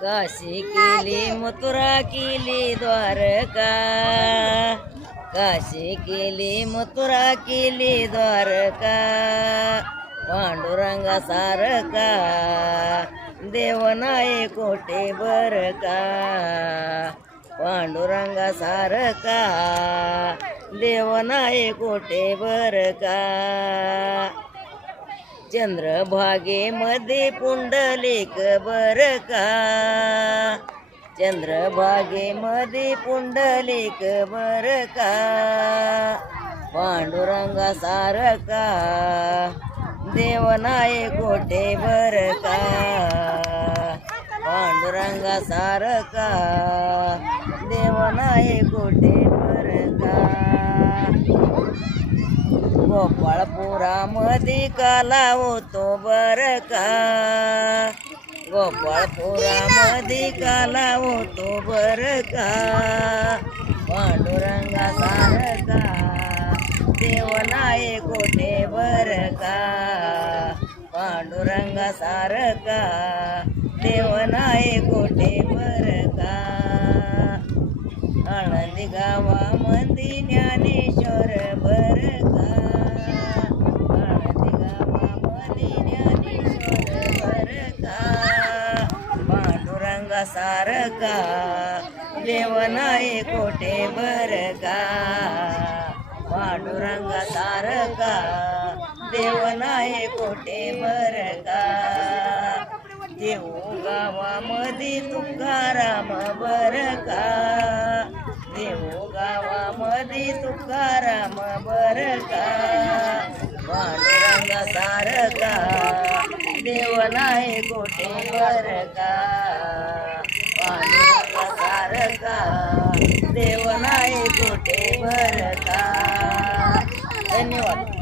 काशी केली मथुरा केली द्वारका, काशी केली मथुरा केली द्वारका, पांडुरंगा सारका देव नाही कोठे बरका, पांडुरंगा सारका देव नाही कोठे बरका. चंद्रभागेमध्ये पुंडलिक बरका, चंद्रभागेमध्ये पुंडलिक बरका, पांडुरंगा सारका देव नाही कोठे बरका, पांडुरंगा सारका देव नाही कोठे बरका. गोपाळपुरामध्ये काला होतो बरका, गोपाळपुरामध्ये काला होतो बरका, पांडुरंगा सारका देव नाही कोठे बरका, पांडुरंगा सारका देव नाही कोठे बरका. आळंदी गावामध्ये ज्ञानेश्वर बरका, आळंदी गावामध्ये ज्ञानेश्वर बरका, पांडुरंगा सारका देव नाही कोठे बरका, पांडुरंगा सारका देव नाही कोठे बरका. देऊ गावामध्ये तुकाराम बरका, देऊ गावामध्ये तुकाराम बरका, पांडुरंगा सारका देव नाही कोठे बरका, पांडुरंगा सारका देव नाही कोठे बरका. धन्यवाद.